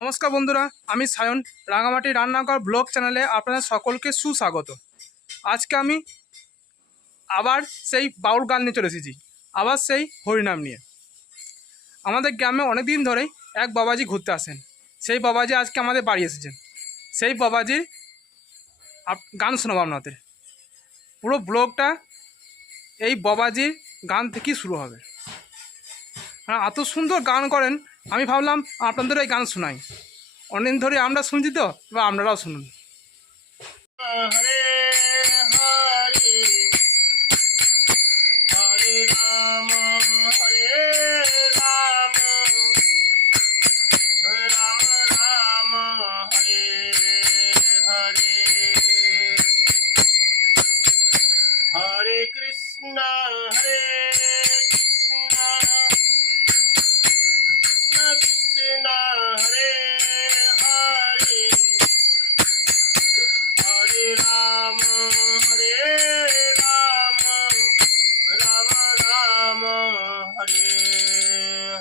নমস্কার বন্ধুরা, আমি সায়ন। রাঙামাটি রান্নাঘর ব্লগ চ্যানেলে আপনাদের সকলকে সুস্বাগত। আজকে আমি আবার সেই বাউল গান নিয়ে চলে এসেছি, আবার সেই হরিনাম নিয়ে। আমাদের গ্রামে অনেক দিন ধরেই এক বাবাজি ঘুরতে আসেন। সেই বাবাজি আজকে আমাদের বাড়ি এসেছেন। সেই বাবাজির গান শোনাবো আপনাদের। পুরো ব্লগটা এই বাবাজির গান থেকেই শুরু হবে। এত সুন্দর গান করেন, আমি ভাবলাম আপনাদের এই গান শোনাই। অনেকদিন ধরে আমরা শুনছি, তো এবার আপনারাও শুনুন। হরে হরে হরে রাম রাম রাম হরে হরে হরে কৃষ্ণ কৃষ্ণ হরে হরে হরে রাম রাম রাম হরে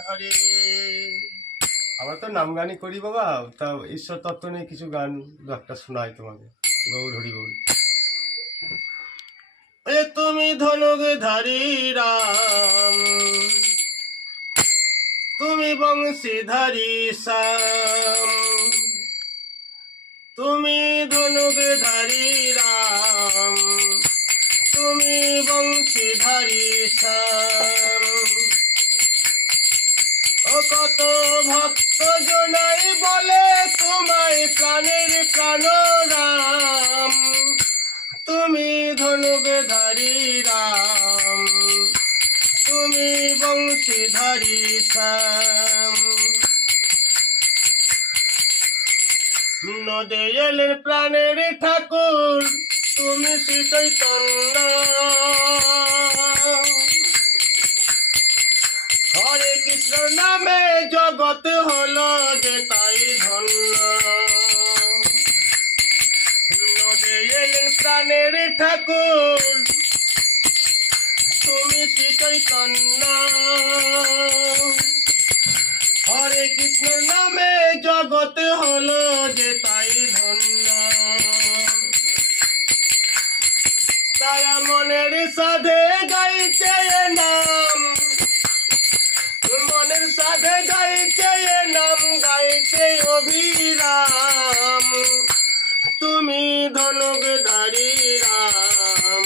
হরে। আমরা তো নাম গানই করি বাবা, তা ঈশ্বর তত্ত্ব নিয়ে কিছু গান দু একটা শোনাই তোমাকে। গৌর হরি গৌর। এ তুমি ধনুক ধারী রাম, তুমি বংশীধারী শ্যাম, তুমি ধনুক ধারী রাম, তুমি বংশীধারী শ্যাম। ও কত ভক্ত জনাই বলে তোমায় প্রাণের প্রাণ রাম, তুমি ধনুক ধারী রাম, তুমি বংশীধারী শ্যাম। নদে এলেন প্রাণের ঠাকুর, তুমি শ্রী চৈতন্য। হরে কৃষ্ণ নামে জগৎ হলো যে তাই ধন্য। নদে এলেন প্রাণের ঠাকুর, তুমি শ্রী চৈতন্য। হরে কৃষ্ণ নামে জগৎ হলো যে তাই ধন্য। তারা মনের সাধে গাইছে নাম, মনের সাধে গাইছে নাম, গাইছে অভিরাম, তুমি ধনুক ধারী রাম,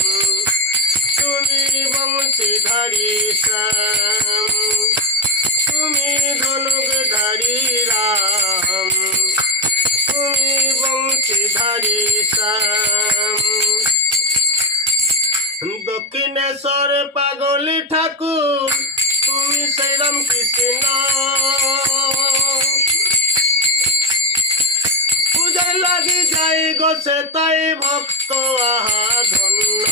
তুমি বংশীধারী শ্যাম, তুমি ধনুক ধারী রাম, তুমি বংশীধারী শ্যাম। দক্ষিণেশ্বর পাগলি ঠাকুর, তুমি সেই রাম কৃষ্ণ। পূজায় লাগি যাই গছে তাই ভক্ত আহা ধন্য।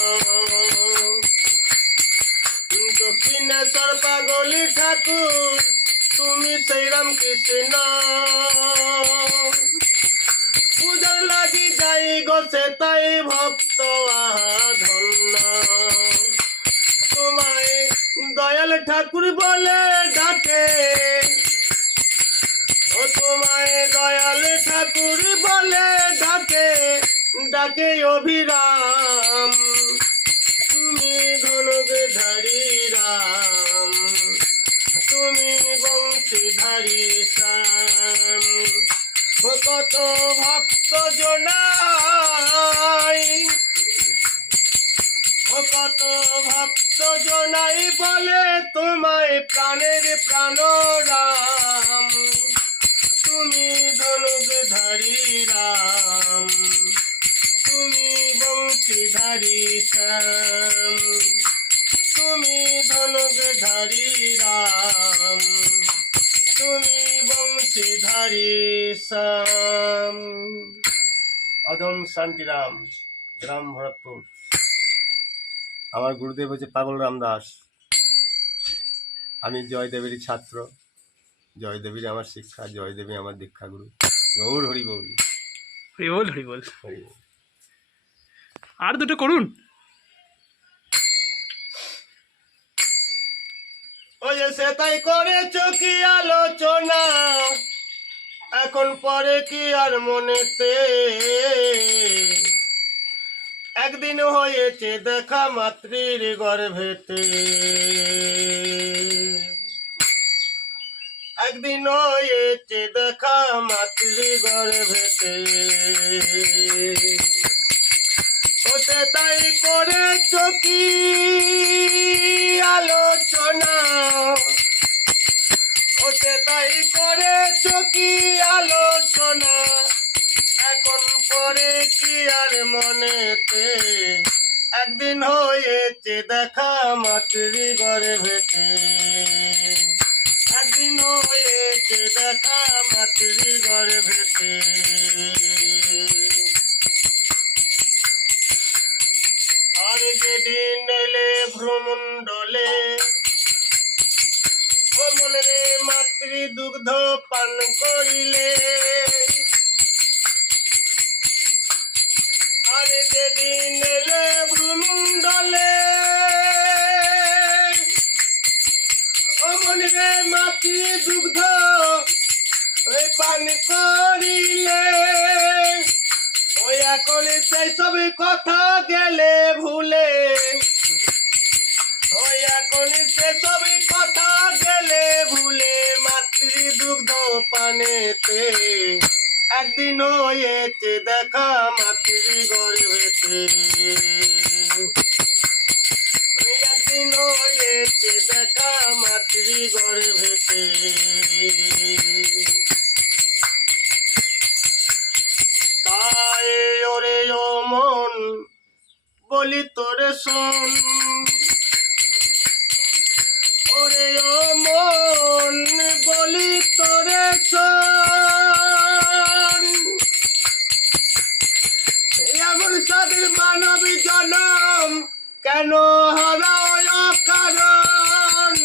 দক্ষিণেশ্বর পাগলি ঠাকুর, তুমি সেই রাম কৃষ্ণ। পূজার লাগি যাই গছে তাই ভক্ত আহা ধন্য। তোমায় দয়াল ঠাকুর বলে ডাকে, ও তোমায় দয়াল ঠাকুর বলে ডাকে, ডাকে অভিরাম, তুমি ধনুক ধারী রাম, তুমি বংশীধারী শ্যাম। ও কত ভক্ত জনাই, ও কত ভক্ত জনাই বলে তোমায় প্রাণের প্রাণ রাম, তুমি ধনুক ধারী রাম, তুমি বংশীধারী শ্যাম, তুমি ধনুক ধারী রাম, তুমি বংশীধারী শ্যাম। অদম শান্তিরাম, গ্রাম ভরতপুর। আমার গুরুদেব হচ্ছে পাগল রামদাস। আমি জয়দেবেরই ছাত্র, জয়দেবীর আমার শিক্ষা, জয়দেবী আমার দীক্ষাগুরু। গৌর হরি গৌর। হরি বল, হরি বল। হরি বল। আর দুটো করুন। ওই সে তাই করেছ কি আলোচনা, এখন পরে কি আর মনেতে, একদিন হয়েছে দেখা মাতৃর গর্ভেতে, একদিন হয়েছে দেখা মাতৃ গর্ভেতে। হতে তাই করেছ কি আলোচনা, হতে তাই করেছ কি আলোচনা, এখন পরে কি আর মনেতে, একদিন হয়েছে দেখা মাতৃ গর্ভেতে, একদিন হয়েছে দেখা মাতৃ গর্ভেতে। আর যেদিন এলে ভ্রমণ্ডলে, ও মনে রে মাতৃ দুগ্ধ পান করিলে, আর যেদিন এলে ভ্রমণ্ডলে, ও মনে রে মাতৃ দুগ্ধ পান করিলে, ওই এখন সেই সব কথা গেলে ভুলে, ওই এখন সে সব কথা গেলে ভুলে, মাতৃ দুগ্ধ পানেতে, একদিন হয়েছে দেখা মাতৃ গর্ভেতে, একদিন হয়েছে দেখা মাতৃ গর্ভেতে। তাই ওরে ও মন বলি তোরে শোন, ওরে ও মন বলি তোরে শোন, এমন সাদের মানব জনম কেন হারায় কারণ,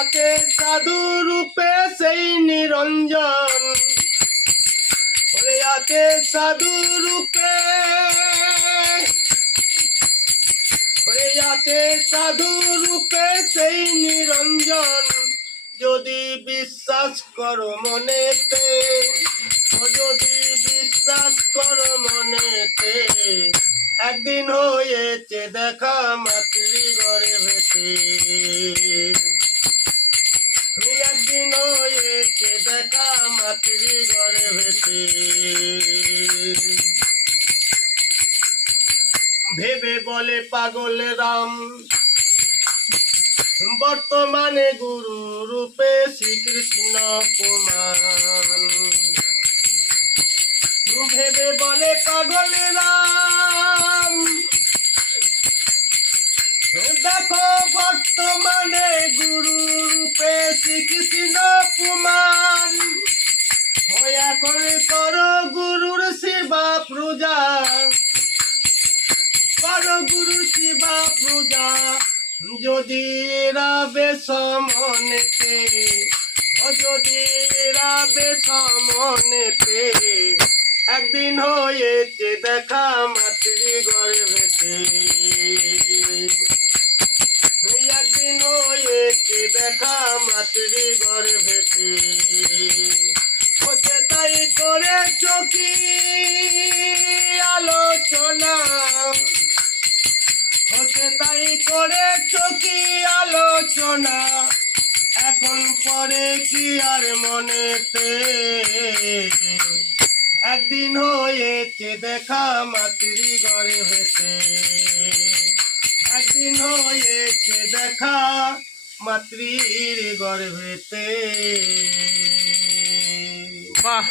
আছে সাধু রূপে সেই নিরঞ্জন, আছে সাধু রূপে, আছে সাধু রূপে সেই নিরঞ্জন, যদি বিশ্বাস করো মনেতে, ও যদি বিশ্বাস করো মনেতে, একদিন হয়েছে দেখা মাতৃ গর্ভেতে, একদিন হয়েছে দেখা মাতৃ গর্ভেতে। ভেবে বলে পাগল রাম, বর্তমানে গুরু রূপে শ্রীকৃষ্ণ কুমার, ভেবে বলে পাগল রাম, দেখো বর্তমানে গুরু রূপে শ্রীকৃষ্ণ কুমার, এখন করো গুরুর সেবা পূজা, করো গুরু সেবা পূজা, যদি রাবে সমনেতে, যদি রাবে সমনেতে, একদিন হয়েছে দেখা মাতৃ গর্ভেতে, একদিন হয়েছে দেখা মাতৃ গর্ভেতে। হতে তাই করেছ কি আলোচনা, হতে তাই করেছ কি আলোচনা, এখন পরে কি আর মনেতে, একদিন হয়েছে দেখা মাতৃ গর্ভেতে, একদিন হয়েছে দেখা মাতৃর গর্ভেতে। বাহ,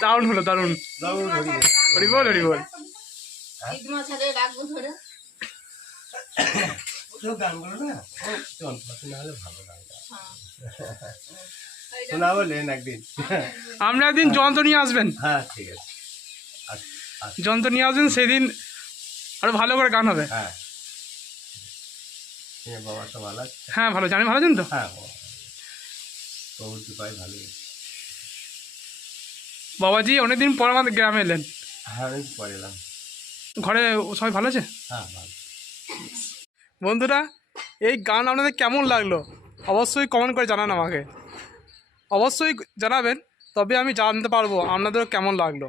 দারুণ হলো, দারুণ। দারুণ হরি বল। হরি বল, হরি বল। তো গানগুলো না যন্ত্রপাতি না হলে ভালো লাগে, শোনা বলেন একদিন। আমরা একদিন যন্ত্র নিয়ে আসবেন, হ্যাঁ ঠিক আছে, যন্ত্র নিয়ে আসবেন, সেদিন আরো ভালো করে গান হবে। হ্যাঁ বাবা তো ভালো আছে? হ্যাঁ ভালো, জানি ভালো আছেন তো? হ্যাঁ প্রভৃতি পাই ভালো। বাবাজি অনেকদিন পর আমাদের গ্রামে এলেন। হ্যাঁ আমি পরে এলাম। ঘরে সবাই ভালো আছে? হ্যাঁ ভালো। বন্ধুরা, এই গান আপনাদের কেমন লাগলো অবশ্যই কমেন্ট করে জানান আমাকে। অবশ্যই জানাবেন, তবে আমি জানতে পারবো আপনাদের কেমন লাগলো।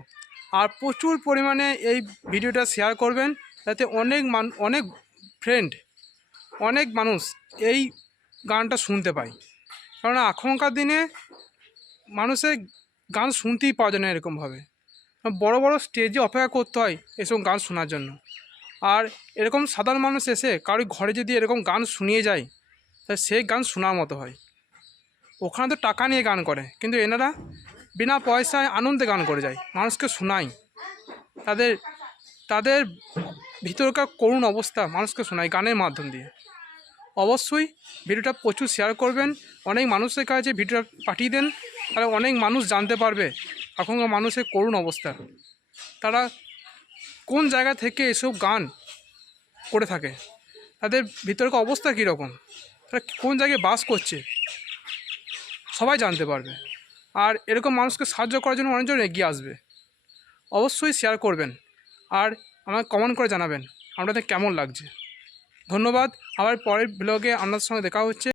আর প্রচুর পরিমাণে এই ভিডিওটা শেয়ার করবেন, যাতে অনেক ফ্রেন্ড, অনেক মানুষ এই গানটা শুনতে পায়। কারণ এখনকার দিনে মানুষের গান শুনতেই পাওয়া যায় না এরকমভাবে। বড় বড় স্টেজে অপেক্ষা করতে হয় এসব গান শোনার জন্য। আর এরকম সাধারণ মানুষ এসে কারোর ঘরে যদি এরকম গান শুনিয়ে যায়, তাহলে সেই গান শোনার মতো হয়। ওখানে তো টাকা নিয়ে গান করে, কিন্তু এনারা বিনা পয়সায় আনন্দে গান করে যায়, মানুষকে শোনায় তাদের তাদের ভিতরকার করুণ অবস্থা মানুষকে শোনায় গানের মাধ্যম দিয়ে। অবশ্যই ভিডিওটা প্রচুর শেয়ার করবেন, অনেক মানুষের কাছে ভিডিওটা পাঠিয়ে দেন, তাহলে অনেক মানুষ জানতে পারবে এখনকার মানুষের করুণ অবস্থা, তারা কোন জায়গা থেকে এসব গান করে থাকে, তাদের ভিতরকার অবস্থা কীরকম, তারা কোন জায়গায় বাস করছে, সবাই জানতে পারবে। আর এরকম মানুষকে সাহায্য করার জন্য অনেকজন এগিয়ে আসবে। অবশ্যই শেয়ার করবেন আর আমাকে কমেন্ট করে জানাবেন আপনাদের কেমন লাগছে। ধন্যবাদ। আবার পরের ব্লগে আপনাদের সঙ্গে দেখা হচ্ছে।